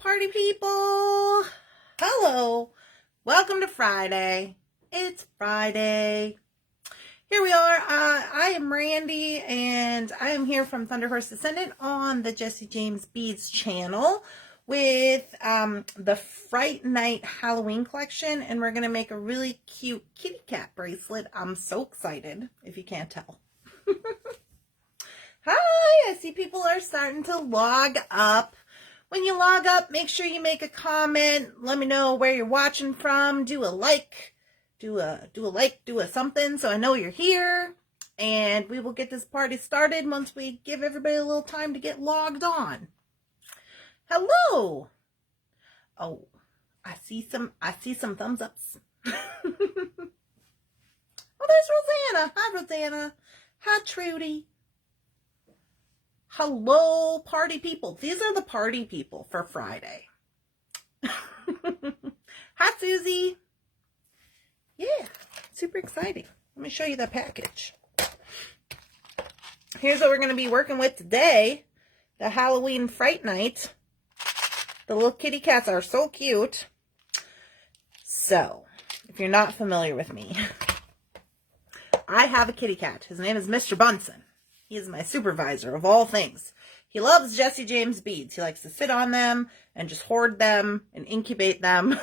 party people. Hello. Welcome to Friday. It's Friday. Here we are. I am Randy, and I am here from Thunderhorse Descendant on the Jesse James Beads channel with the Fright Night Halloween collection, and we're going to make a really cute kitty cat bracelet. I'm so excited, if you can't tell. Hi, I see people are starting to log up. When you log up, make sure you make a comment. Let me know where you're watching from. Do a like, do a something so I know you're here. And we will get this party started once we give everybody a little time to get logged on. Hello. Oh, I see some thumbs ups. Oh, there's Rosanna. Hi, Rosanna. Hi, Trudy. Hello, party people. These are the party people for Friday. Hi, Susie. Yeah, super exciting. Let me show you the package. Here's what we're going to be working with today. The Halloween Fright Night. The little kitty cats are so cute. So, if you're not familiar with me, I have a kitty cat. His name is Mr. Bunsen. He is my supervisor of all things. He loves Jesse James beads. He likes to sit on them and just hoard them and incubate them.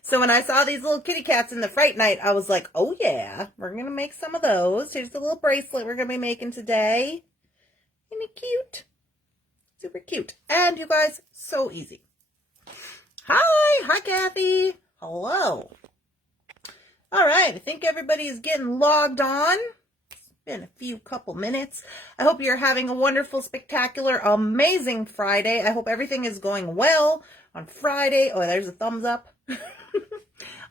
So when I saw these little kitty cats in the Fright Night, I was like, oh yeah, we're going to make some of those. Here's the little bracelet we're going to be making today. Isn't it cute? Super cute. And you guys, so easy. Hi, Kathy. Hello. All right, I think everybody is getting logged on. In a couple minutes. I hope you're having a wonderful, spectacular, amazing Friday. I hope everything is going well on Friday. Oh, there's a thumbs up.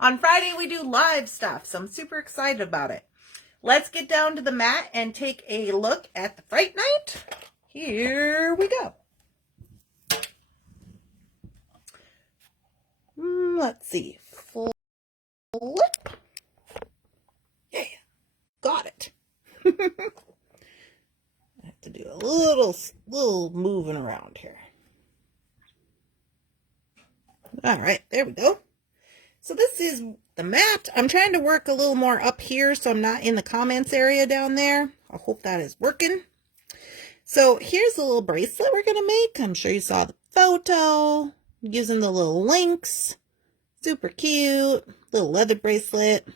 On Friday, we do live stuff, so I'm super excited about it. Let's get down to the mat and take a look at the Fright Night. Here we go. Let's see. Flip. Yeah, got it. I have to do a little moving around here. All right, there we go. So this is the mat. I'm trying to work a little more up here so I'm not in the comments area down there. I hope that is working. So here's the little bracelet we're going to make. I'm sure you saw the photo. Using the little links. Super cute. Little leather bracelet.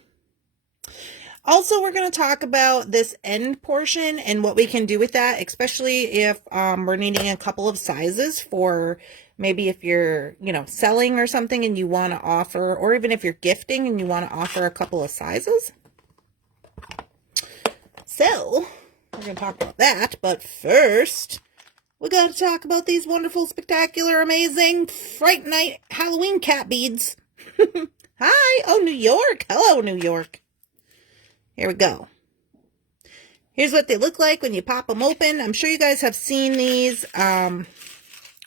Also, we're going to talk about this end portion and what we can do with that, especially if we're needing a couple of sizes for maybe if you're, selling or something and you want to offer, or even if you're gifting and you want to offer a couple of sizes. So, we're going to talk about that, but first, we got to talk about these wonderful, spectacular, amazing Fright Night Halloween cat beads. Hi! Oh, New York! Hello, New York! Here we go. Here's what they look like when you pop them open. I'm sure you guys have seen these.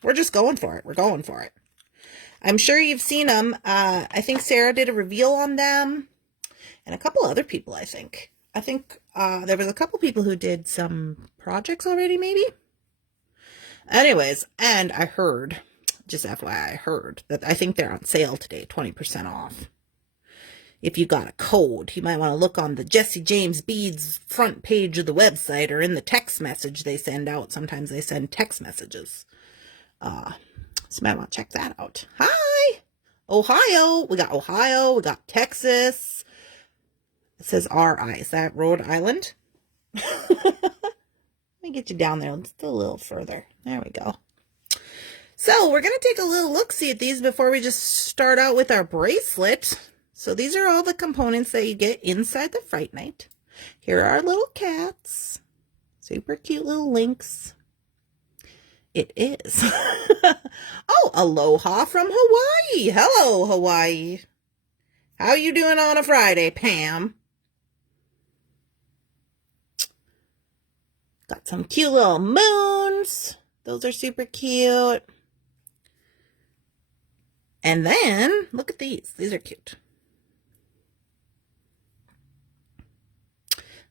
We're just going for it. We're going for it. I'm sure you've seen them. I think Sarah did a reveal on them. And a couple other people, I think. I think there was a couple people who did some projects already, maybe. Anyways, and I heard, just FYI, I heard that I think they're on sale today, 20% off. If you got a code, you might want to look on the Jesse James Beads front page of the website or in the text message they send out. Sometimes they send text messages. So you might want to check that out. Hi! Ohio! We got Ohio. We got Texas. It says RI. Is that Rhode Island? Let me get you down there just a little further. There we go. So we're going to take a little look-see at these before we just start out with our bracelet. So these are all the components that you get inside the Fright Night. Here are our little cats. Super cute little links. It is. Oh, aloha from Hawaii. Hello, Hawaii. How you doing on a Friday, Pam? Got some cute little moons. Those are super cute. And then, look at these. These are cute.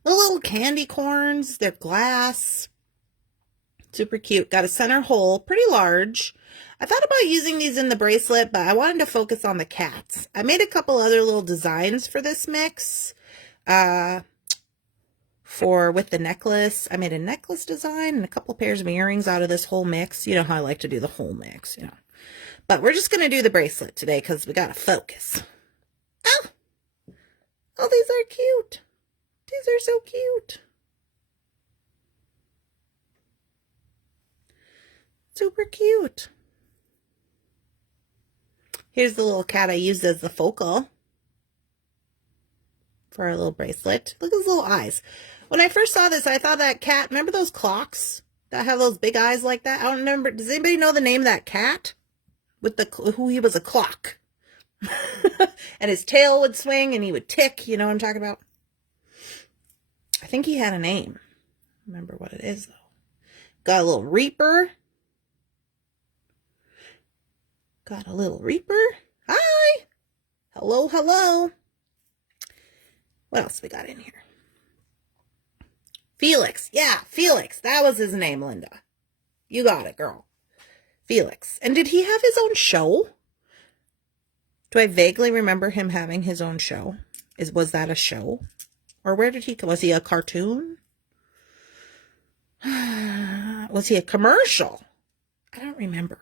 The little candy corns, they're glass. Super cute. Got a center hole, pretty large. I thought about using these in the bracelet, but I wanted to focus on the cats. I made a couple other little designs for this mix. With the necklace. I made a necklace design and a couple pairs of earrings out of this whole mix. You know how I like to do the whole mix, you know. But we're just going to do the bracelet today because we got to focus. Oh! Oh, these are cute. These are so cute. Super cute. Here's the little cat I used as the focal for our little bracelet. Look at his little eyes. When I first saw this, I thought that cat, remember those clocks that have those big eyes like that? I don't remember. Does anybody know the name of that cat? With who he was a clock. And his tail would swing and he would tick. You know what I'm talking about? I think he had a name. Remember what it is, though. Got a little Reaper. Got a little Reaper. Hi. Hello, hello. What else we got in here? Felix. Yeah, Felix. That was his name, Linda. You got it, girl. Felix. And did he have his own show? Do I vaguely remember him having his own show? Was that a show? Or where did he come? Was he a cartoon? Was he a commercial? I don't remember.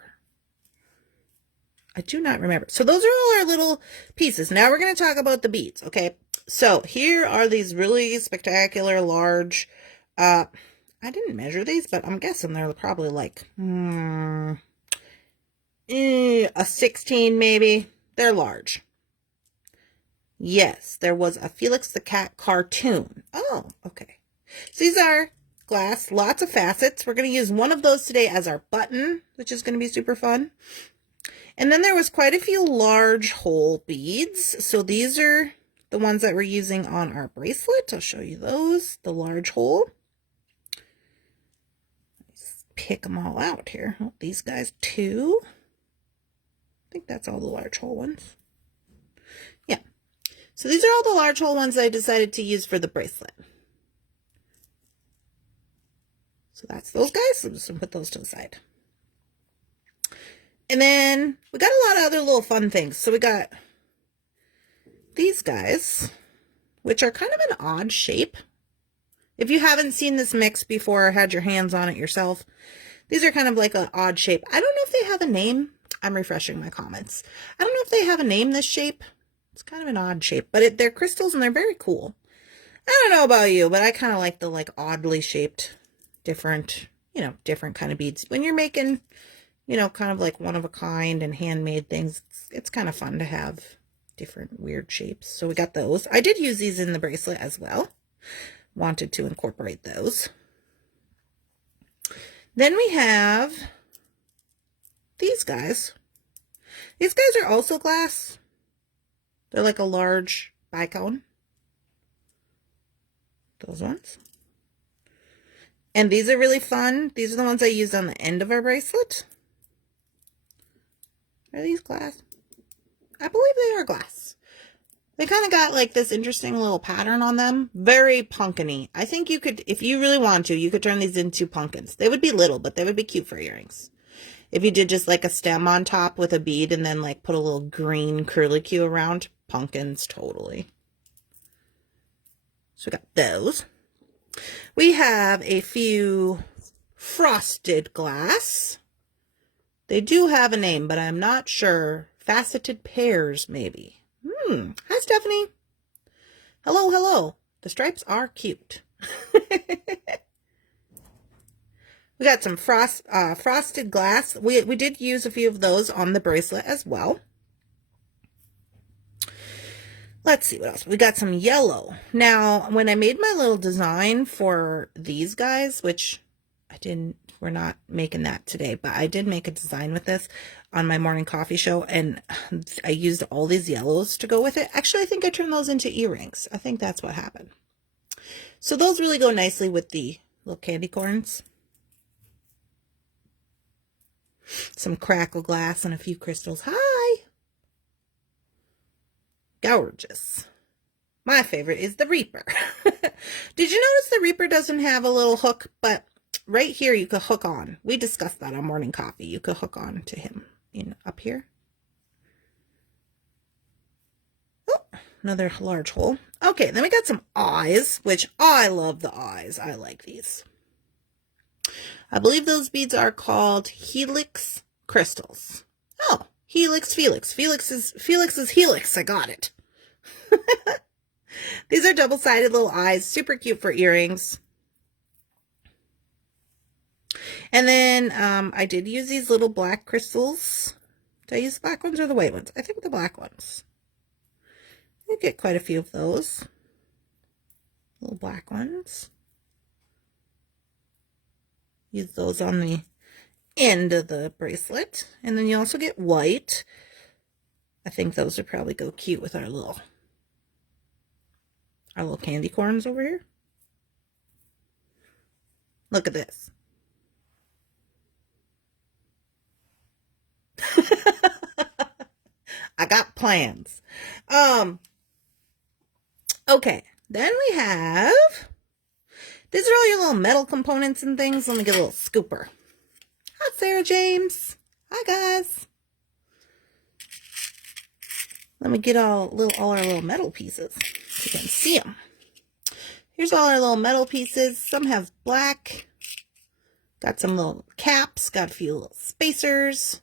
I do not remember. So those are all our little pieces. Now we're going to talk about the beads, okay? So here are these really spectacular, large, I didn't measure these, but I'm guessing they're probably like, a 16 maybe. They're large. Yes, there was a Felix the Cat cartoon. Oh, okay. So these are glass, lots of facets. We're going to use one of those today as our button, which is going to be super fun. And then there was quite a few large hole beads. So these are the ones that we're using on our bracelet. I'll show you those, the large hole. Let's pick them all out here. Oh, these guys too. I think that's all the large hole ones. Yeah. So these are all the large hole ones I decided to use for the bracelet. So that's those guys. So I'm just going to put those to the side. And then we got a lot of other little fun things. So we got these guys, which are kind of an odd shape. If you haven't seen this mix before or had your hands on it yourself, these are kind of like an odd shape. I don't know if they have a name. I'm refreshing my comments. I don't know if they have a name, this shape. It's kind of an odd shape, but they're crystals and they're very cool. I don't know about you, but I kind of like the like oddly shaped, different kind of beads. When you're making, kind of like one of a kind and handmade things, it's kind of fun to have different weird shapes. So we got those. I did use these in the bracelet as well. Wanted to incorporate those. Then we have these guys. These guys are also glass. They're like a large bicone. Those ones. And these are really fun. These are the ones I used on the end of our bracelet. Are these glass? I believe they are glass. They kind of got like this interesting little pattern on them. Very pumpkin-y. I think you could, if you really want to, you could turn these into pumpkins. They would be little, but they would be cute for earrings. If you did just like a stem on top with a bead and then like put a little green curlicue around, pumpkins, totally. So we got those. We have a few frosted glass. They do have a name, but I'm not sure. Faceted pears, maybe. Hi, Stephanie. Hello, hello. The stripes are cute. We got some frosted glass. We did use a few of those on the bracelet as well. Let's see what else. We got some yellow. Now, when I made my little design for these guys, which we're not making that today, but I did make a design with this on my morning coffee show, and I used all these yellows to go with it. Actually, I think I turned those into earrings. I think that's what happened. So those really go nicely with the little candy corns. Some crackle glass and a few crystals. Hi! Gorgeous. My favorite is the Reaper. Did you notice the Reaper doesn't have a little hook, but right here you could hook on. We discussed that on Morning Coffee. You could hook on to him in up here. Oh, another large hole. Okay, then we got some eyes, which I love the eyes. I like these. I believe those beads are called Helix crystals. Oh, Helix Felix. Felix's Helix. I got it. These are double-sided little eyes. Super cute for earrings. And then I did use these little black crystals. Did I use the black ones or the white ones? I think the black ones. You get quite a few of those. Little black ones. Use those on the end of the bracelet. And then you also get white. I think those would probably go cute with our little candy corns over here. Look at this. I got plans. Okay, then we have, these are all your little metal components and things. Let me get a little scooper. Hi, Sarah James. Hi, guys. Let me get all our little metal pieces so you can see them. Here's all our little metal pieces. Some have black. Got some little caps. Got a few little spacers.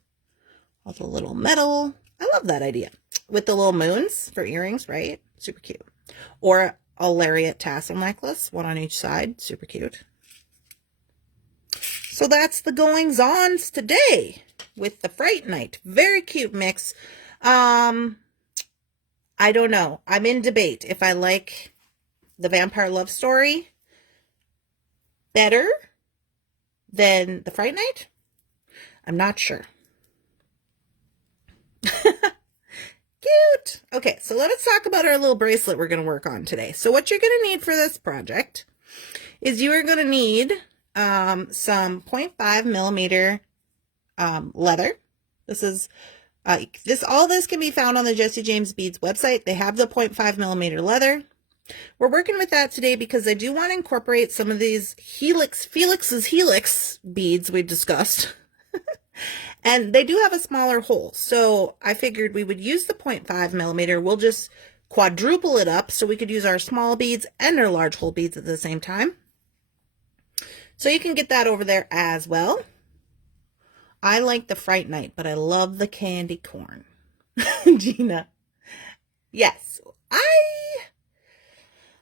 All the little metal. I love that idea. With the little moons for earrings, right? Super cute. Or a lariat tassel necklace, one on each side. Super cute. So that's the goings-ons today with the Fright Night. Very cute mix. I don't know. I'm in debate if I like the Vampire Love Story better than the Fright Night. I'm not sure. Cute. Okay, so let's talk about our little bracelet we're going to work on today. So what you're going to need for this project is you are going to need some 0.5 millimeter leather. This is all this can be found on the Jessie James Beads website. They have the 0.5 millimeter leather. We're working with that today because I do want to incorporate some of these Felix's Helix beads we discussed. And they do have a smaller hole. So I figured we would use the 0.5 millimeter. We'll just quadruple it up so we could use our small beads and our large hole beads at the same time. So you can get that over there as well. I like the Fright Night, but I love the candy corn. Gina. Yes.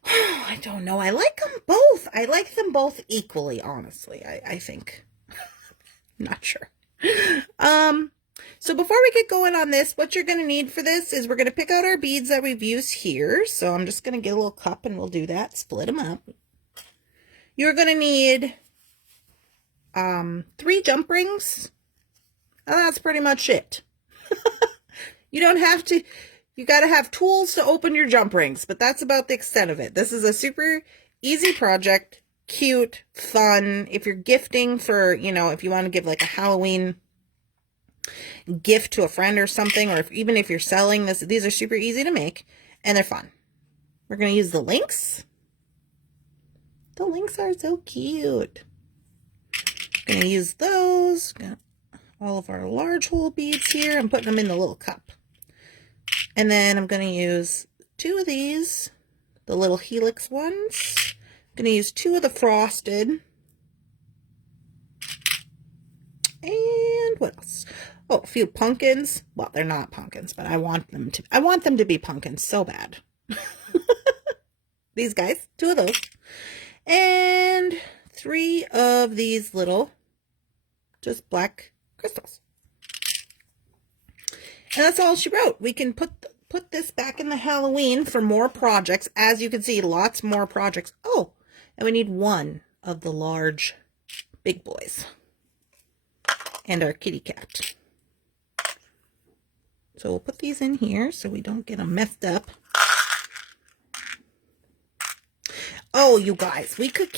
I don't know. I like them both. I like them both equally, honestly. I think. I'm not sure. So before we get going on this, what you're going to need for this is we're going to pick out our beads that we've used here. So I'm just going to get a little cup and we'll do that. Split them up. You're going to need 3 jump rings. And that's pretty much it. You don't have to, you got to have tools to open your jump rings, but that's about the extent of it. This is a super easy project. Cute, fun. If you're gifting for, if you want to give like a Halloween gift to a friend or something, or even if you're selling this, these are super easy to make and they're fun. We're going to use the links. The links are so cute. Going to use those. Got all of our large hole beads here. I'm putting them in the little cup. And then I'm going to use 2 of these, the little Helix ones. I'm going to use 2 of the frosted. And what else? Oh, a few pumpkins. Well, they're not pumpkins, but I want them to be pumpkins so bad. These guys, 2 of those. And 3 of these little just black crystals. And that's all she wrote. We can put this back in the Halloween for more projects. As you can see, lots more projects. Oh, and we need 1 of the large big boys. And our kitty cat. So we'll put these in here so we don't get them messed up. Oh, you guys, we could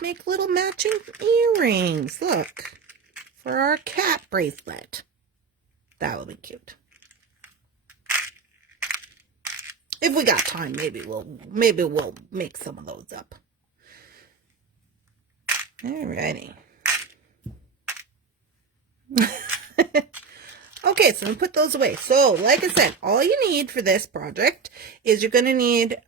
make little matching earrings. Look, for our cat bracelet. That would be cute. If we got time, maybe we'll make some of those up. Alrighty. Okay, so I'm gonna put those away. So, like I said, all you need for this project is you're gonna need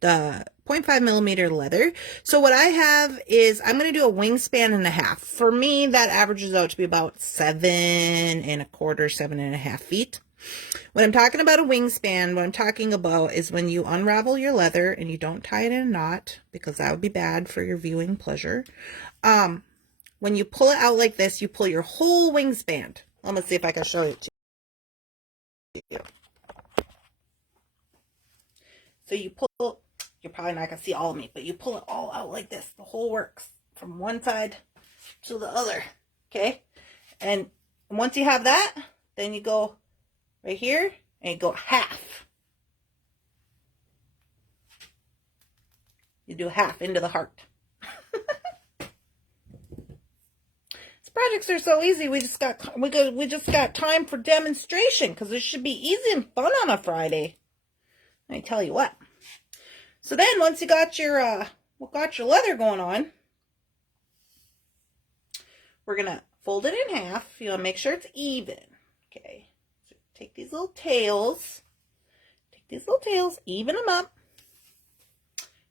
the 0.5 millimeter leather. So what I have is I'm going to do a wingspan and a half. For me, that averages out to be about 7.25, 7.5 feet. When I'm talking about a wingspan, what I'm talking about is when you unravel your leather and you don't tie it in a knot, because that would be bad for your viewing pleasure. When you pull it out like this, you pull your whole wingspan. Let me see if I can show it to you. So you pull, you're probably not going to see all of me, but you pull it all out like this, the whole works, from one side to the other, okay? And once you have that, then you go right here, and you go half. You do half into the heart. These projects are so easy, we just got time for demonstration, because it should be easy and fun on a Friday. Let me tell you what. So then, once you got your leather going on, we're gonna fold it in half. You wanna make sure it's even. Okay. So take these little tails, even them up,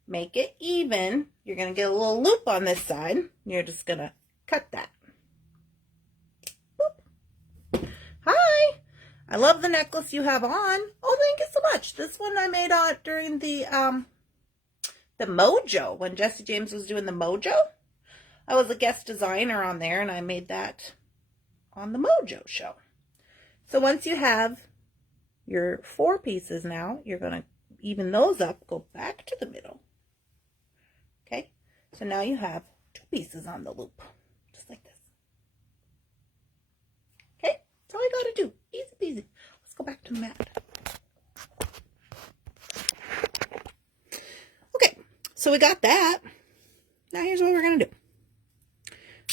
make it even. You're gonna get a little loop on this side. You're just gonna cut that. Boop. Hi. I love the necklace you have on. Oh, thank you so much. This one I made during the Mojo, when Jesse James was doing the Mojo. I was a guest designer on there, and I made that on the Mojo show. So once you have your 4 pieces now, you're going to even those up, go back to the middle. Okay? So now you have 2 pieces on the loop, just like this. Okay? That's all you got to do. Easy peasy. Let's go back to the mat. Okay, so we got that. Now here's what we're going to do.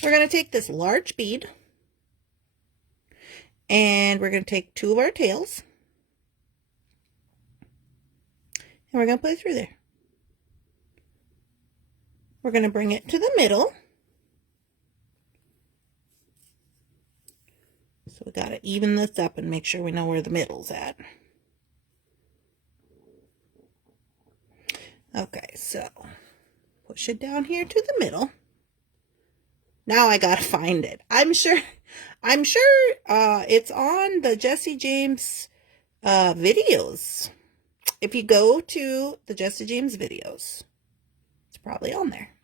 We're going to take this large bead, and we're going to take 2 of our tails, and we're going to put it through there. We're going to bring it to the middle. So we got to even this up and make sure we know where the middle's at. Okay, so push it down here to the middle. Now I gotta find it. I'm sure it's on the Jesse James videos. If you go to the Jesse James videos, it's probably on there.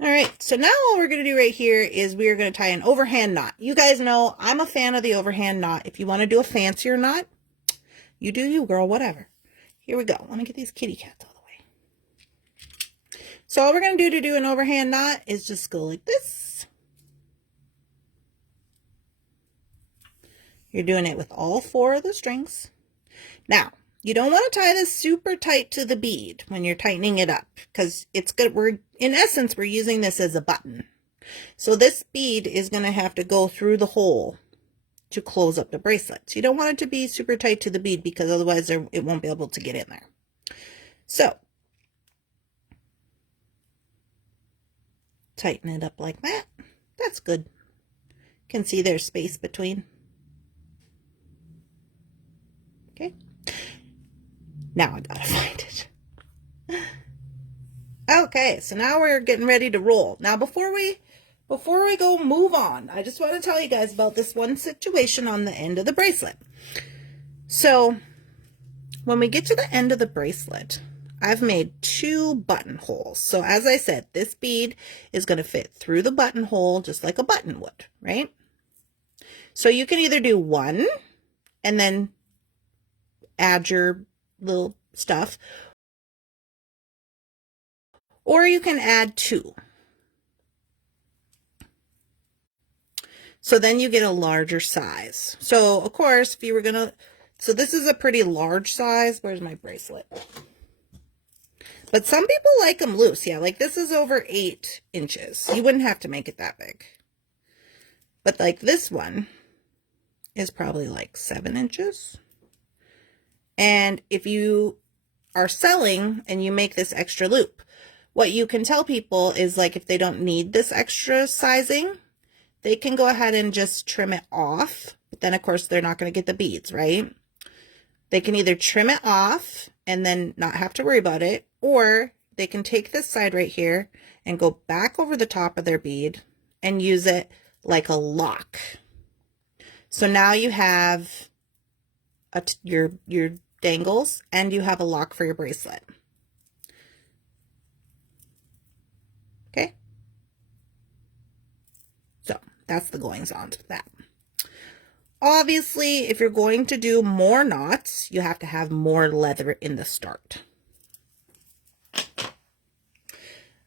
All right, so now all we're going to do right here is we're going to tie an overhand knot. You guys know I'm a fan of the overhand knot. If you want to do a fancier knot, you do you, girl, whatever. Here we go. Let me get these kitty cats out of the way. So all we're going to do an overhand knot is just go like this. You're doing it with all 4 of the strings. Now, you don't want to tie this super tight to the bead when you're tightening it up, because it's good. In essence, we're using this as a button. So this bead is going to have to go through the hole to close up the bracelet. So you don't want it to be super tight to the bead, because otherwise it won't be able to get in there. So tighten it up like that. That's good. You can see there's space between. Okay. Now I gotta find it. Okay, so now we're getting ready to roll. Now before we go move on, I just want to tell you guys about this one situation on the end of the bracelet. So when we get to the end of the bracelet, I've made 2 buttonholes. So as I said, this bead is going to fit through the buttonhole just like a button would, right? So you can either do 1 and then add your little stuff, or you can add 2. So then you get a larger size. So of course, if you were gonna, so this is a pretty large size. Where's my bracelet? But some people like them loose. Yeah, like this is over 8 inches. You wouldn't have to make it that big. But like this one is probably like 7 inches. And if you are selling and you make this extra loop, what you can tell people is, like, if they don't need this extra sizing, they can go ahead and just trim it off. But then, of course, they're not going to get the beads, right? They can either trim it off and then not have to worry about it, or they can take this side right here and go back over the top of their bead and use it like a lock. So now you have your dangles and you have a lock for your bracelet. Okay? So that's the goings on to that. Obviously, if you're going to do more knots, you have to have more leather in the start.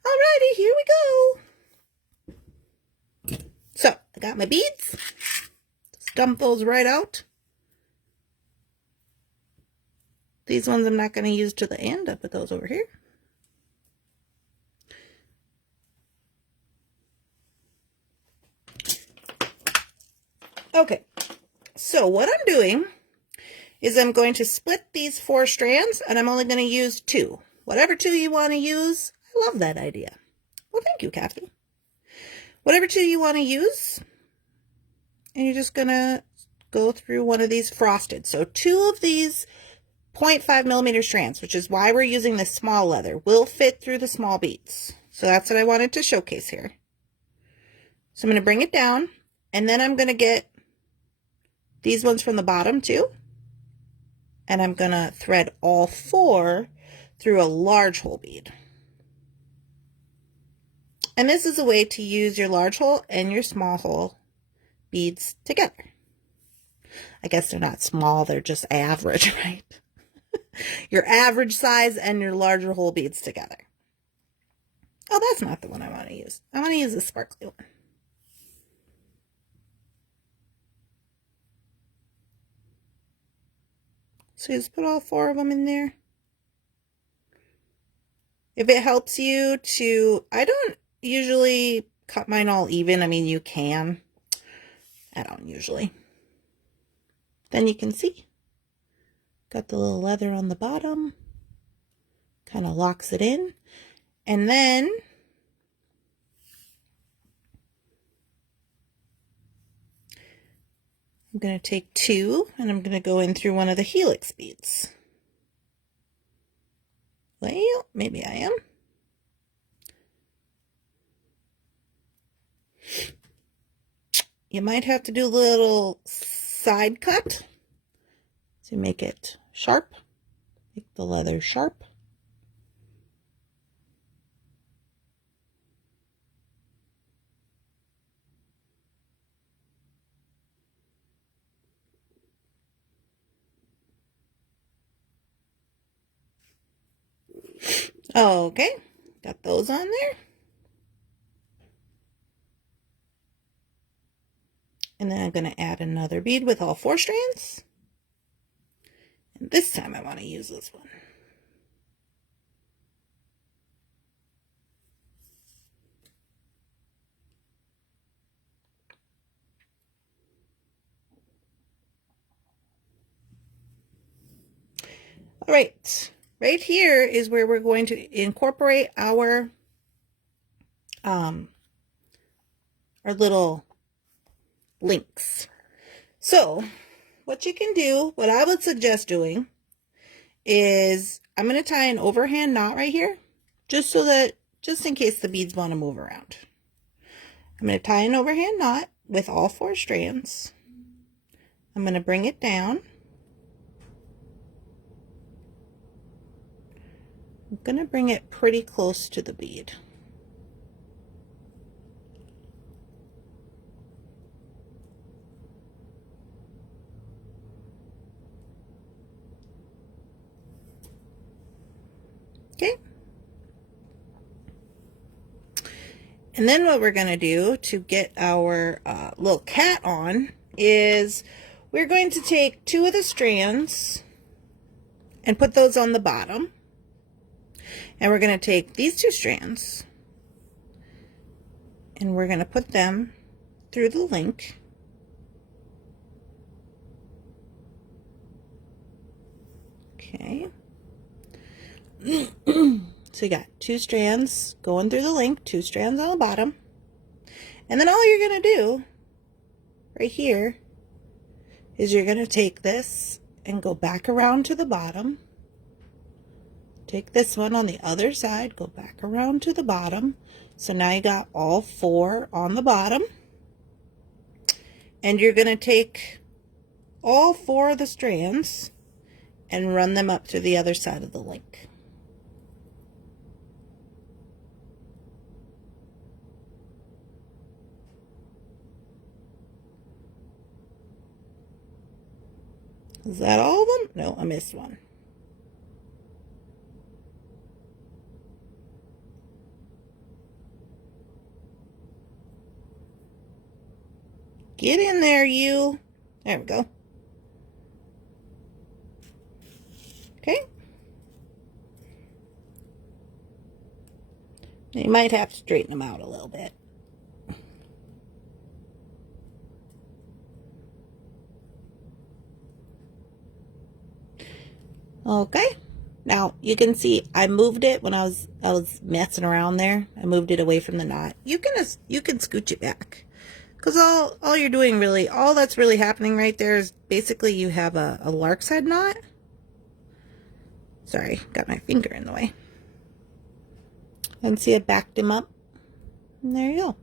Alrighty, here we go. So, I got my beads. Just dump those right out. These ones I'm not going to use to the end. I'll put those over here. Okay, so what I'm doing is I'm going to split these 4 strands, and I'm only going to use 2. Whatever 2 you want to use. I love that idea. Well, thank you, Kathy. Whatever 2 you want to use, and you're just going to go through one of these frosted. So 2 of these 0.5 millimeter strands, which is why we're using this small leather, will fit through the small beads. So that's what I wanted to showcase here. So I'm going to bring it down, and then I'm going to get these ones from the bottom too, and I'm going to thread all 4 through a large hole bead. And this is a way to use your large hole and your small hole beads together. I guess they're not small, they're just average, right? Your average size and your larger hole beads together. Oh, that's not the one I want to use. I want to use the sparkly one. So just put all 4 of them in there. If it helps you to, I don't usually cut mine all even. I mean, you can. I don't usually. Then you can see. Got the little leather on the bottom. Kind of locks it in. And then I'm going to take 2 and I'm going to go in through one of the helix beads. Well, maybe I am. You might have to do a little side cut to make it sharp, make the leather sharp. Okay, got those on there. And then I'm going to add another bead with all 4 strands. And this time I want to use this one. All right here is where we're going to incorporate our little links. So what you can do, what I would suggest doing is I'm going to tie an overhand knot right here, just in case the beads want to move around. I'm going to tie an overhand knot with all 4 strands. I'm going to bring it down. I'm going to bring it pretty close to the bead. Okay. And then what we're going to do to get our little cat on is we're going to take 2 of the strands and put those on the bottom. And we're going to take these 2 strands and we're going to put them through the link. Okay. So you got 2 strands going through the link, 2 strands on the bottom. And then all you're going to do right here is you're going to take this and go back around to the bottom. Take this one on the other side, go back around to the bottom. So now you got all 4 on the bottom. And you're going to take all 4 of the strands and run them up to the other side of the link. Is that all of them? No, I missed one. Get in there, you. There we go. Okay. You might have to straighten them out a little bit. Okay. Now you can see I moved it when I was messing around there. I moved it away from the knot. You can scooch it back. Because all you're doing really, all that's really happening right there is basically you have a lark side knot. Sorry, got my finger in the way. And see, I backed him up. And there you go.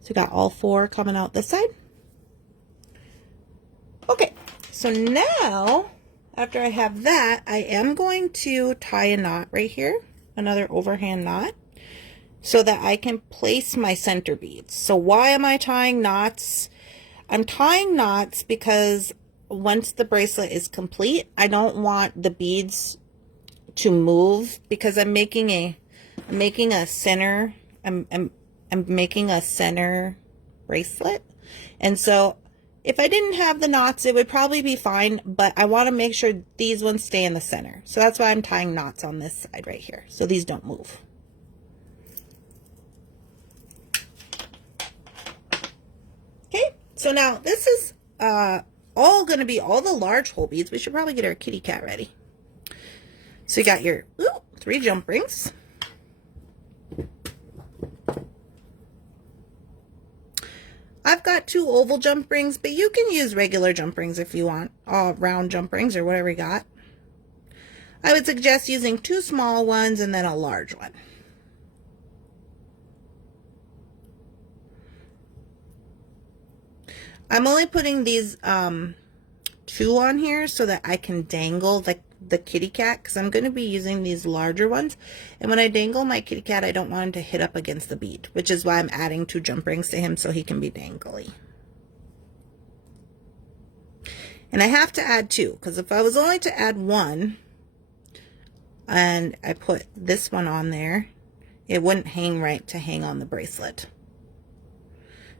So we got all 4 coming out this side. Okay, so now, after I have that, I am going to tie a knot right here. Another overhand knot. So that I can place my center beads. So why am I tying knots? I'm tying knots because once the bracelet is complete, I don't want the beads to move because I'm making a center. I'm making a center bracelet, and so if I didn't have the knots, it would probably be fine. But I want to make sure these ones stay in the center. So that's why I'm tying knots on this side right here, so these don't move. Okay, so now this is all going to be all the large hole beads. We should probably get our kitty cat ready. So you got your 3 jump rings. I've got 2 oval jump rings, but you can use regular jump rings if you want, round jump rings or whatever you got. I would suggest using 2 small ones and then a large one. I'm only putting these 2 on here so that I can dangle the kitty cat, because I'm going to be using these larger ones. And when I dangle my kitty cat, I don't want him to hit up against the bead, which is why I'm adding 2 jump rings to him so he can be dangly. And I have to add 2, because if I was only to add 1 and I put this one on there, it wouldn't hang right to hang on the bracelet.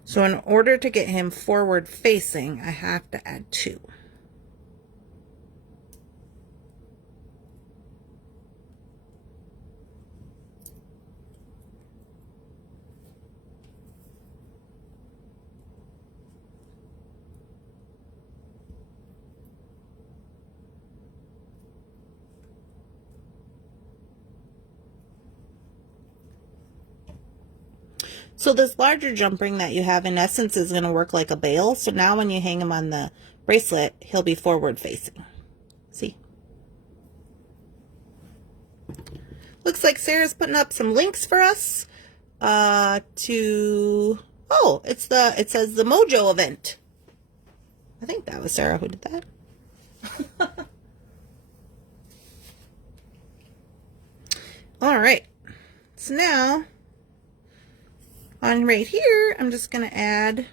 So in order to get him forward facing, I have to add 2. So this larger jump ring that you have in essence is going to work like a bail. So now when you hang him on the bracelet, he'll be forward facing. See? Looks like Sarah's putting up some links for us to, oh, it says the Mojo event. I think that was Sarah who did that. All right. So now on right here, I'm just going to add,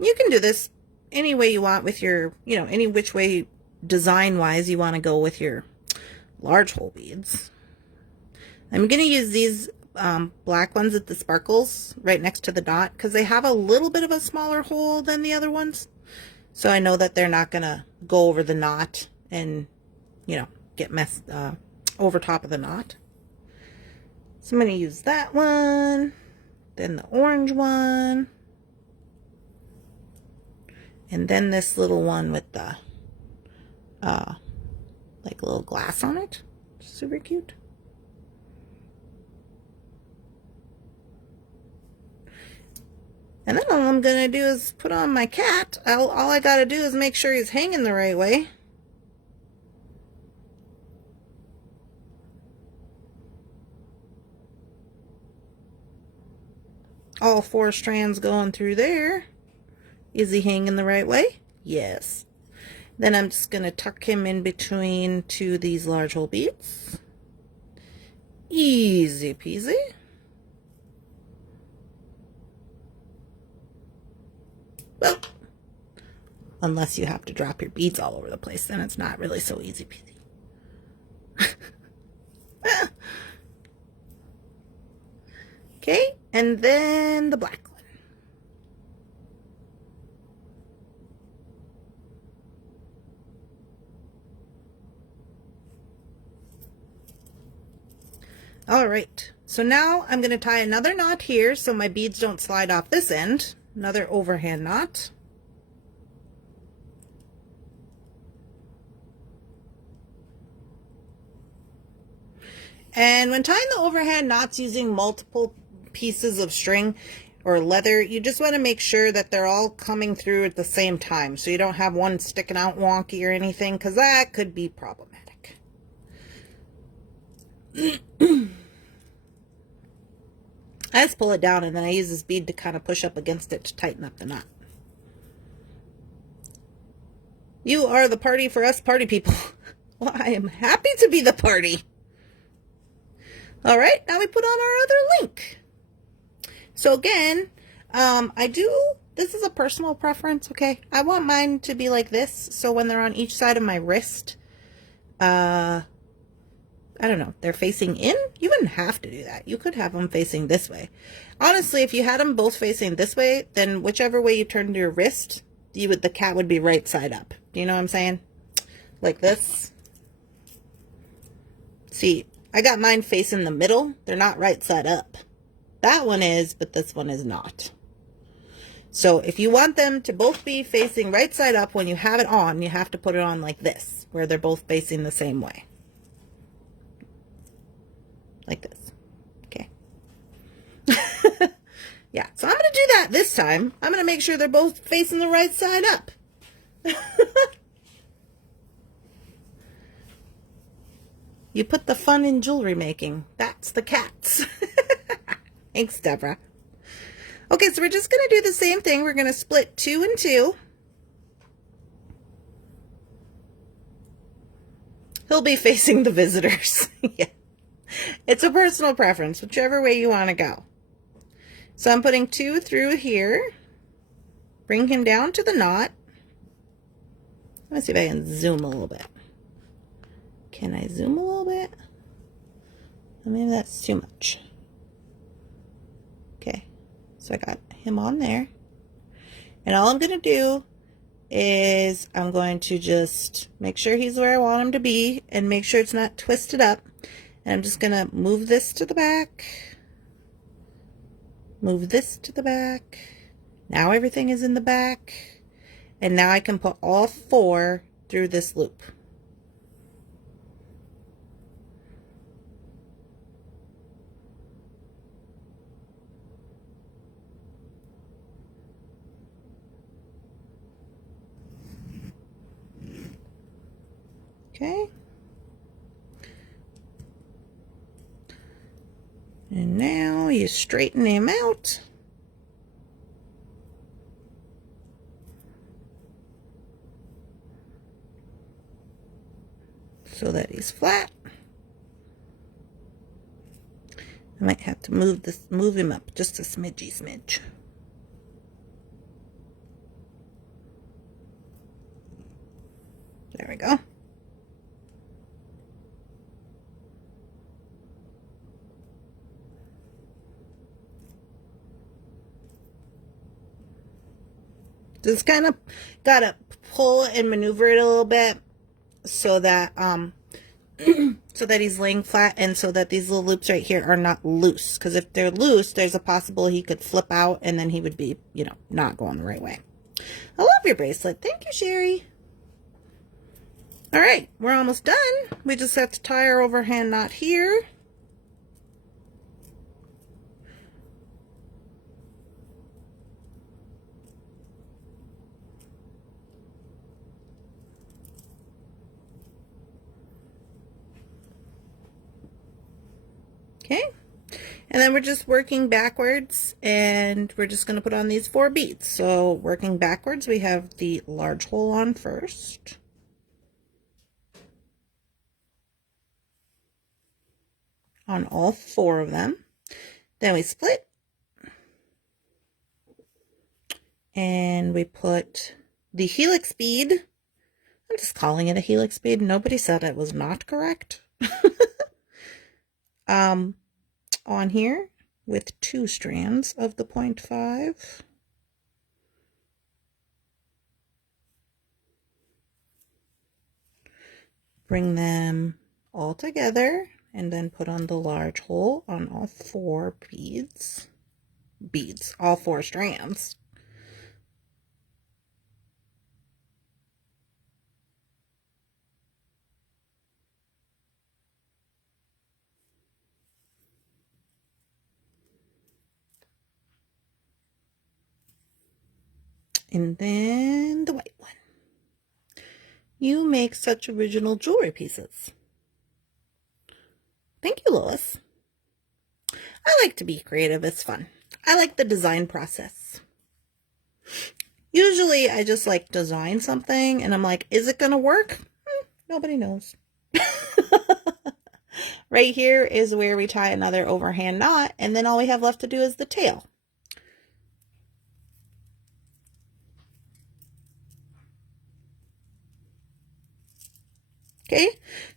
you can do this any way you want with your, any which way design-wise you want to go with your large hole beads. I'm going to use these black ones with the sparkles right next to the dot because they have a little bit of a smaller hole than the other ones. So I know that they're not going to go over the knot and, get messed over top of the knot. So I'm going to use that one. Then the orange one, and then this little one with the like little glass on it. Just Super cute. And then all I'm going to do is put on my cat. All I got to do is make sure he's hanging the right way. All 4 strands going through there. Is he hanging the right way? Yes. Then I'm just going to tuck him in between 2 of these large hole beads. Easy peasy. Well, unless you have to drop your beads all over the place, then it's not really so easy peasy. Okay, and then the black one. All right, so now I'm going to tie another knot here so my beads don't slide off this end. Another overhand knot. And when tying the overhand knots using multiple pieces of string or leather, you just want to make sure that they're all coming through at the same time, so you don't have one sticking out wonky or anything, because that could be problematic. I just pull it down and then I use this bead to kind of push up against it to tighten up the knot. You are the party for us party people. Well, I am happy to be the party. All right, now we put on our other link. So again, this is a personal preference, okay? I want mine to be like this, so when they're on each side of my wrist, I don't know, they're facing in. You wouldn't have to do that. You could have them facing this way. Honestly, if you had them both facing this way, then whichever way you turned your wrist, the cat would be right side up. Do you know what I'm saying? Like this. See, I got mine facing the middle. They're not right side up. That one is, but this one is not. So if you want them to both be facing right side up when you have it on, you have to put it on like this, where they're both facing the same way. Like this. Okay. Yeah, so I'm going to do that this time. I'm going to make sure they're both facing the right side up. You put the fun in jewelry making. That's the cats. Thanks, Deborah. Okay, so we're just going to do the same thing. We're going to split 2 and 2. He'll be facing the visitors. Yeah. It's a personal preference, whichever way you want to go. So I'm putting 2 through here. Bring him down to the knot. Let me see if I can zoom a little bit. Can I zoom a little bit? Maybe that's too much. Okay, so I got him on there. And all I'm going to do is I'm going to just make sure he's where I want him to be and make sure it's not twisted up. And I'm just going to move this to the back. Move this to the back. Now everything is in the back. And now I can put all 4 through this loop. Okay. And now you straighten him out. So that he's flat. I might have to move him up just a smidge. There we go. Just kind of got to pull and maneuver it a little bit so that so that he's laying flat and so that these little loops right here are not loose. Because if they're loose, there's a possibility he could flip out and then he would be, you know, not going the right way. I love your bracelet. Thank you, Sherry. All right, we're almost done. We just have to tie our overhand knot here. Okay, and then we're just working backwards, and we're just going to put on these 4 beads. So working backwards, we have the large hole on first. On all 4 of them. Then we split. And we put the helix bead. I'm just calling it a helix bead. Nobody said it was not correct. On here with 2 strands of the 0.5. Bring them all together and then put on the large hole on all 4 beads. All 4 strands. And then the white one. You make such original jewelry pieces. Thank you, Lois. I like to be creative. It's fun. I like the design process. Usually I just like design something and I'm like, is it going to work? Nobody knows. Right here is where we tie another overhand knot, and then all we have left to do is the tail. Okay,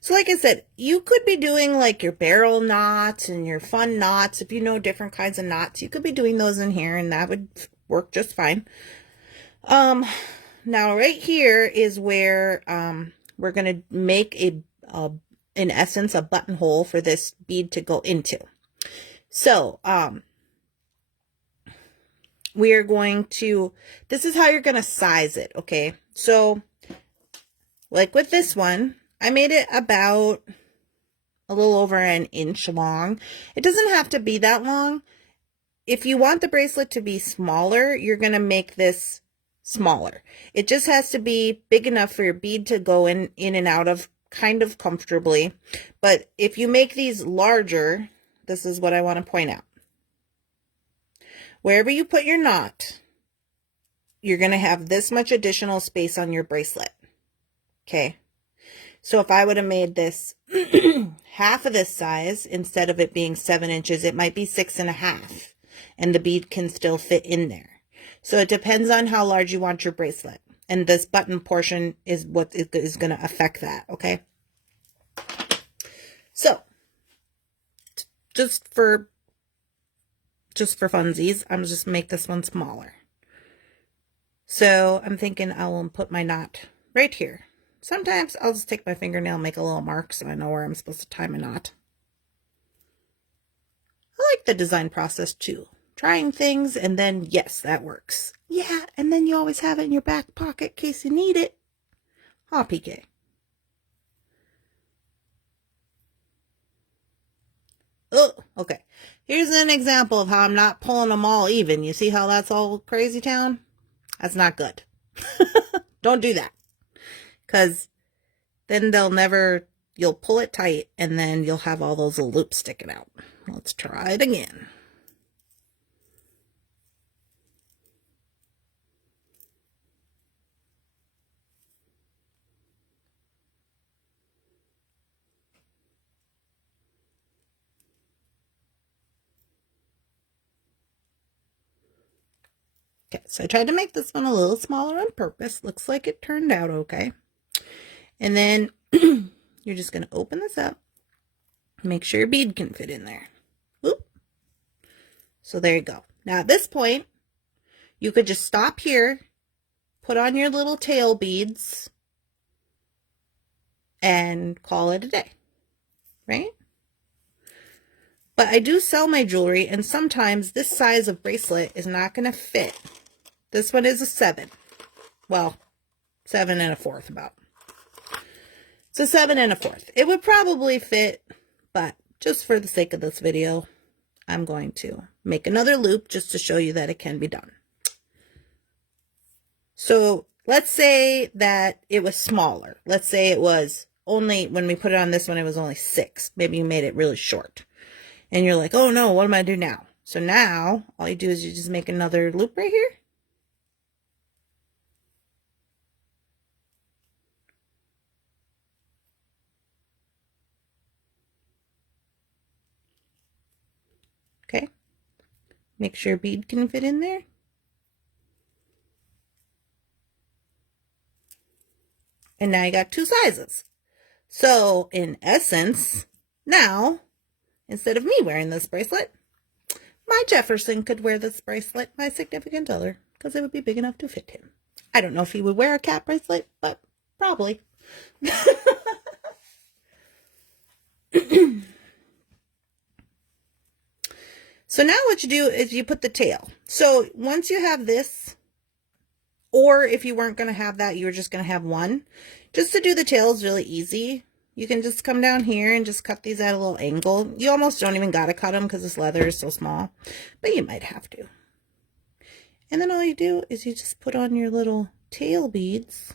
so like I said, you could be doing like your barrel knots and your fun knots. If you know different kinds of knots, you could be doing those in here and that would work just fine. Now right here is where we're going to make in essence a buttonhole for this bead to go into. So we are going to, this is how you're going to size it, okay? So like with this one, I made it about a little over an inch long. It doesn't have to be that long. If you want the bracelet to be smaller, you're going to make this smaller. It just has to be big enough for your bead to go in and out of kind of comfortably. But if you make these larger, this is what I want to point out. Wherever you put your knot, you're going to have this much additional space on your bracelet. Okay. So if I would have made this half of this size, instead of it being 7 inches, it might be 6.5, and the bead can still fit in there. So it depends on how large you want your bracelet. And this button portion is what is going to affect that, okay? So, just for funsies, I'm just make this one smaller. So I'm thinking I will put my knot right here. Sometimes I'll just take my fingernail and make a little mark so I know where I'm supposed to tie my knot. I like the design process too. Trying things and then, yes, that works. Yeah, and then you always have it in your back pocket in case you need it. Huh, PK? Oh, okay. Here's an example of how I'm not pulling them all even. You see how that's all crazy town? That's not good. Don't do that. Because then you'll pull it tight and then you'll have all those little loops sticking out. Let's try it again. Okay, so I tried to make this one a little smaller on purpose. Looks like it turned out okay. And then you're just going to open this up. Make sure your bead can fit in there. Whoop. So there you go. Now at this point, you could just stop here, put on your little tail beads, and call it a day, right? But I do sell my jewelry, and sometimes this size of bracelet is not going to fit. This one is a 7. Well, 7 1/4 about. It's a 7 1/4. It would probably fit, but just for the sake of this video, I'm going to make another loop just to show you that it can be done. So let's say that it was smaller. Let's say it was only, when we put it on this one, it was only 6. Maybe you made it really short. And you're like, oh no, what am I do now? So now, all you do is you just make another loop right here. Okay. Make sure bead can fit in there. And now you got 2 sizes. So in essence, now, instead of me wearing this bracelet, my Jefferson could wear this bracelet, my significant other, because it would be big enough to fit him. I don't know if he would wear a cat bracelet, but probably. So now what you do is you put the tail. So once you have this, or if you weren't going to have that, you were just going to have one, just to do the tail is really easy. You can just come down here and just cut these at a little angle. You almost don't even got to cut them because this leather is so small, but you might have to. And then all you do is you just put on your little tail beads.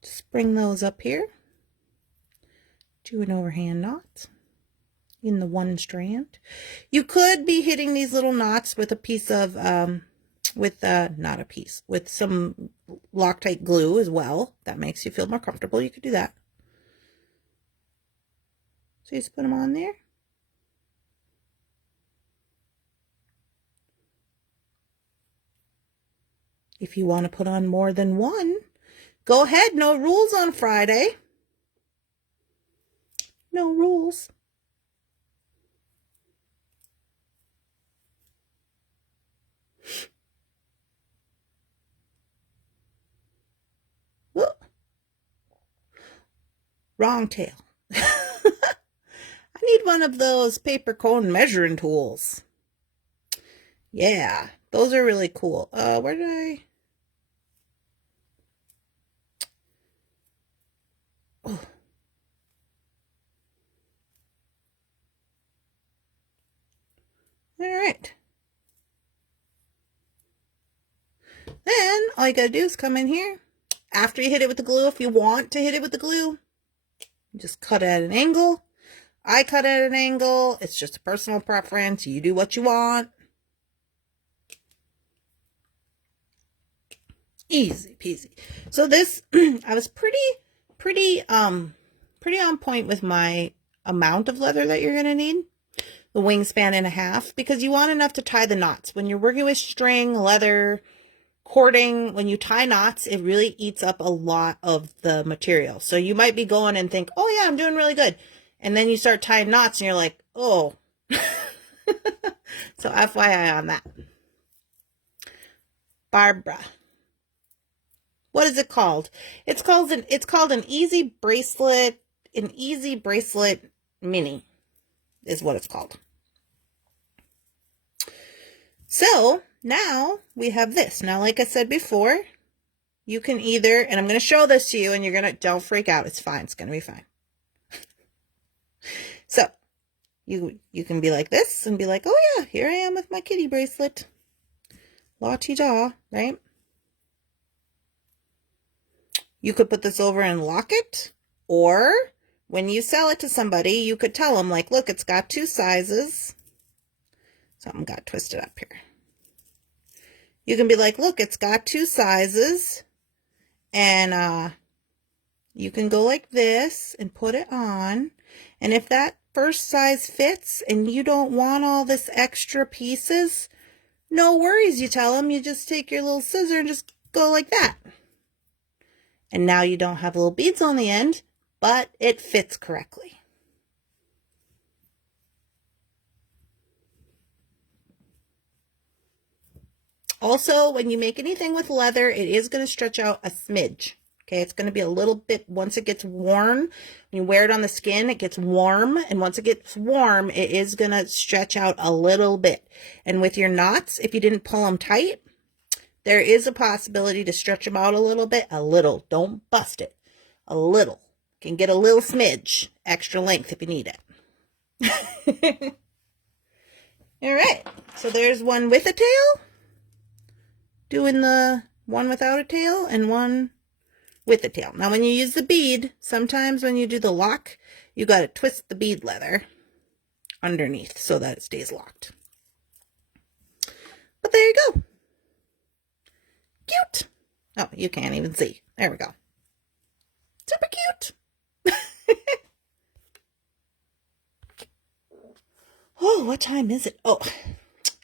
Just bring those up here. Do an overhand knot in the one strand. You could be hitting these little knots with a piece of, not a piece, with some Loctite glue as well. That makes you feel more comfortable. You could do that. So you just put them on there. If you want to put on more than one, go ahead. No rules on Friday. No rules. Whoa. Wrong tail. I need one of those paper cone measuring tools. Yeah, those are really cool. Where did I? Oh. All right. Then all you gotta do is come in here. After you hit it with the glue, if you want to hit it with the glue, just cut at an angle. I cut at an angle. It's just a personal preference. You do what you want. Easy peasy. So this, I was pretty on point with my amount of leather that you're going to need. The wingspan and a half, because you want enough to tie the knots. When you're working with string, leather, cording, when you tie knots, it really eats up a lot of the material. So you might be going and think, oh yeah, I'm doing really good. And then you start tying knots and you're like, oh. So FYI on that. Barbara. What is it called? It's called an easy bracelet, mini is what it's called. So now we have this. Now, like I said before, you can either, and I'm going to show this to you and you're going to, don't freak out. It's fine. It's going to be fine. So you can be like this and be like, oh yeah, here I am with my kitty bracelet. La-ti-da, right? You could put this over and lock it, or when you sell it to somebody, you could tell them, like, look, it's got 2 sizes. Something got twisted up here. You can be like, look, it's got 2 sizes, and you can go like this and put it on, and if that first size fits and you don't want all this extra pieces, no worries, you tell them, you just take your little scissor and just go like that. And now you don't have little beads on the end, but it fits correctly. Also, when you make anything with leather, it is going to stretch out a smidge. Okay, it's going to be a little bit, once it gets warm, when you wear it on the skin, it gets warm. And once it gets warm, it is going to stretch out a little bit. And with your knots, if you didn't pull them tight, there is a possibility to stretch them out a little bit, don't bust it. A little. Can get a little smidge extra length if you need it. All right, so there's one with a tail, doing the one without a tail and one with a tail. Now when you use the bead, sometimes when you do the lock, you got to twist the bead leather underneath so that it stays locked. But there you go. Cute. Oh, you can't even see. There we go. Super cute. Oh, what time is it? Oh,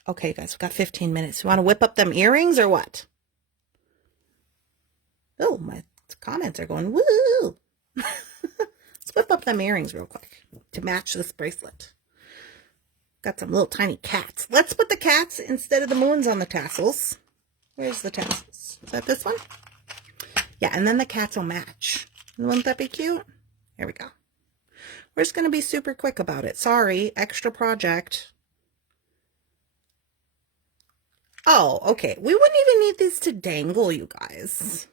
okay, guys, we've got 15 minutes. You want to whip up them earrings or what? Oh, my comments are going, woo! Let's whip up them earrings real quick to match this bracelet. Got some little tiny cats. Let's put the cats instead of the moons on the tassels. Where's the tassels? Is that this one? Yeah, and then the cats will match. Wouldn't that be cute? Here we go. We're just going to be super quick about it. Sorry, extra project. Oh, okay. We wouldn't even need these to dangle, you guys.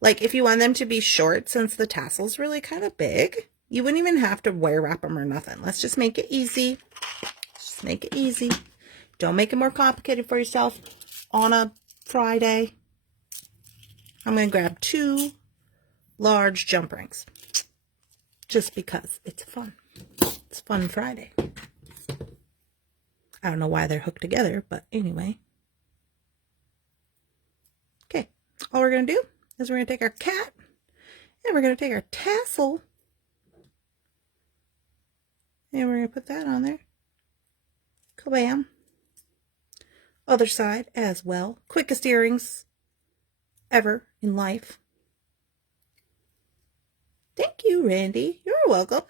Like, if you want them to be short, since the tassel's really kind of big, you wouldn't even have to wear wrap them or nothing. Let's just make it easy. Just make it easy. Don't make it more complicated for yourself on a Friday. I'm going to grab 2 large jump rings. Just because it's fun. It's Fun Friday. I don't know why they're hooked together, but anyway. Okay, all we're going to do is we're going to take our cat and we're going to take our tassel and we're going to put that on there. Kabam. Other side as well. Quickest earrings ever in life. Thank you, Randy. You're welcome.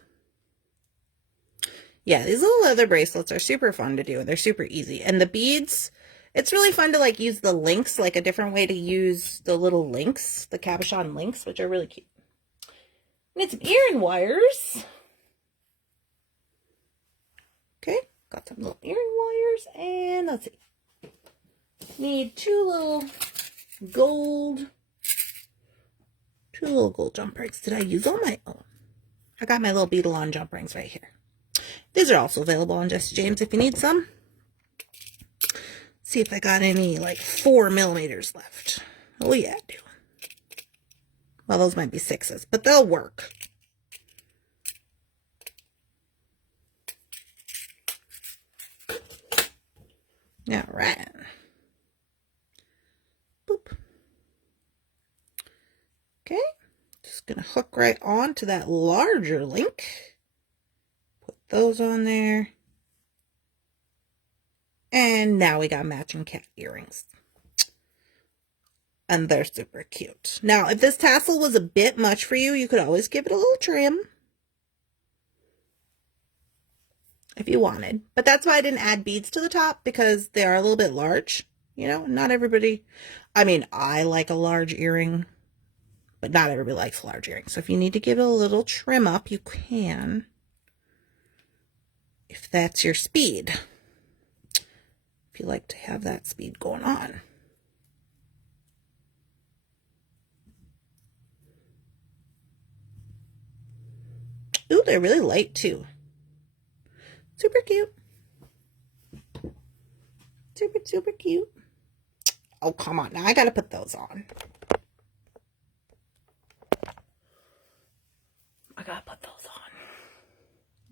Yeah, these little leather bracelets are super fun to do, and they're super easy. And the beads, it's really fun to like use the links, like a different way to use the little links, the cabochon links, which are really cute. Need some earring wires. Okay, got some little earring wires, and let's see. Need 2 little gold jump rings. Did I use all my own? I got my little beetle on jump rings right here. These are also available on Jesse James if you need some. See if I got any like 4 millimeters left. Oh yeah, I do. Well, those might be 6s, but they'll work. All right. Boop. Okay. Just gonna hook right on to that larger link. Put those on there. And now we got matching cat earrings. And they're super cute. Now, if this tassel was a bit much for you, you could always give it a little trim. If you wanted. But that's why I didn't add beads to the top, because they are a little bit large. You know, not everybody, I mean, I like a large earring, but not everybody likes a large earring. So if you need to give it a little trim up, you can. If that's your speed. If you like to have that speed going on. Ooh, they're really light too. Super cute. Super, super cute. Oh, come on. Now I got to put those on. I got to put those on.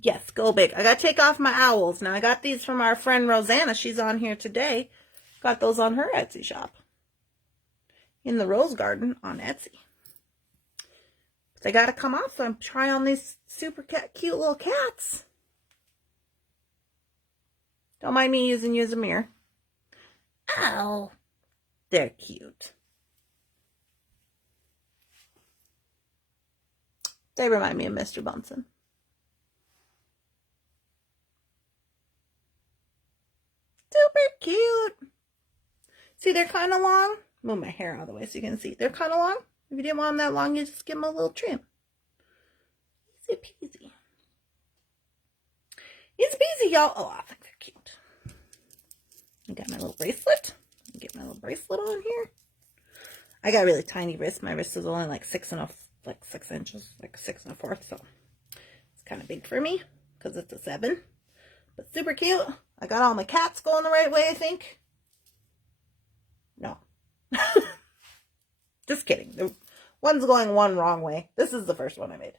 Yes, go big. I got to take off my owls. Now I got these from our friend Rosanna. She's on here today. Got those on her Etsy shop. In the Rose Garden on Etsy. But they got to come off, so I'm trying on these super cute little cats. Don't mind me using you as a mirror. Ow. They're cute. They remind me of Mr. Bunsen. Super cute. See, they're kind of long. Move my hair out of the way so you can see. They're kind of long. If you didn't want them that long, you just give them a little trim. Easy peasy. Easy peasy, y'all. Oh, I think they're cute. I got my little bracelet. Get my little bracelet on here. I got really tiny wrists. My wrist is only like 6 1/4 like 6 inches, like 6 1/4, so it's kind of big for me because it's a 7, but super cute. I got all my cats going the right way, I think. No. Just kidding. The one's going one wrong way. This is the first one I made.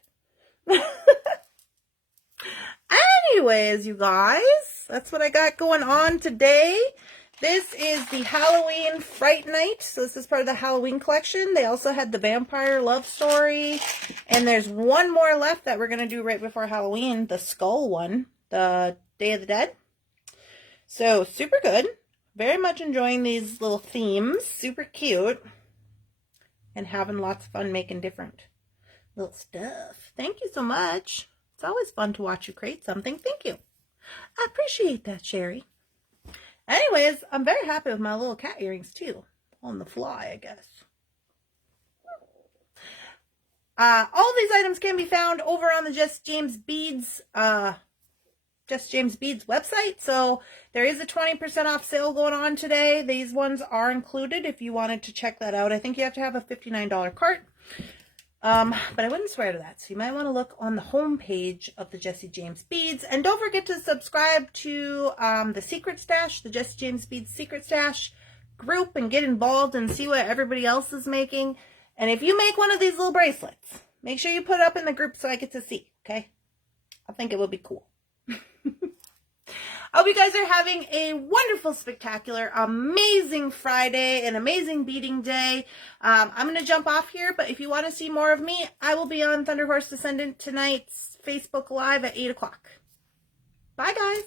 Anyways, you guys, that's what I got going on today. This is the Halloween Fright Night. So this is part of the Halloween collection. They also had the Vampire Love Story. And there's one more left that we're going to do right before Halloween. The Skull one. The Day of the Dead. So super good. Very much enjoying these little themes. Super cute. And having lots of fun making different little stuff. Thank you so much. It's always fun to watch you create something. Thank you. I appreciate that, Sherry. Anyways, I'm very happy with my little cat earrings too. On the fly, I guess. All these items can be found over on the Just James Beads website. So there is a 20% off sale going on today. These ones are included if you wanted to check that out. I think you have to have a $59 cart. But I wouldn't swear to that. So you might want to look on the home page of the Jesse James Beads. And don't forget to subscribe to the Secret Stash, the Jesse James Beads Secret Stash group, and get involved and see what everybody else is making. And if you make one of these little bracelets, make sure you put it up in the group so I get to see, okay? I think it would be cool. I hope you guys are having a wonderful, spectacular, amazing Friday, an amazing beading day. I'm going to jump off here, but if you want to see more of me, I will be on Thunderhorse Descendant tonight's Facebook Live at 8 o'clock. Bye, guys.